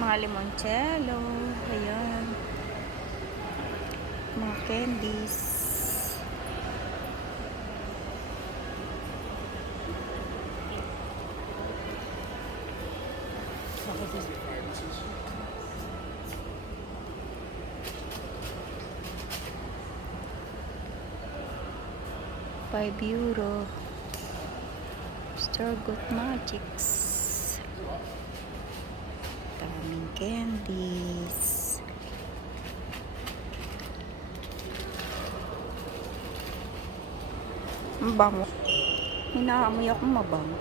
Mga limoncello. Ayan. Mga candies. €5. Stargot Magics. Daming candies. Ang bango. Hinaamoy ako mabango.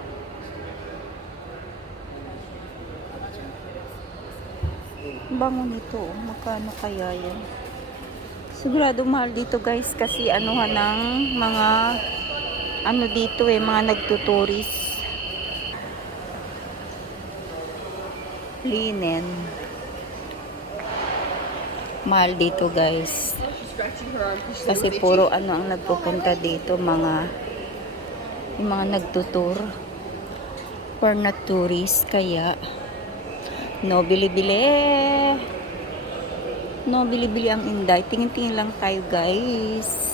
Ang bango nito. Magkano kaya yan? Sigurado mahal dito guys kasi anuhan ng mga ano dito mga nagtuturis. Linen. Mahal dito guys. Kasi puro ano ang nagpupunta dito, yung mga nagtutur for na tourist, kaya no bili-bili. No bili-bili ang Inday. Tingin-tingin lang tayo guys.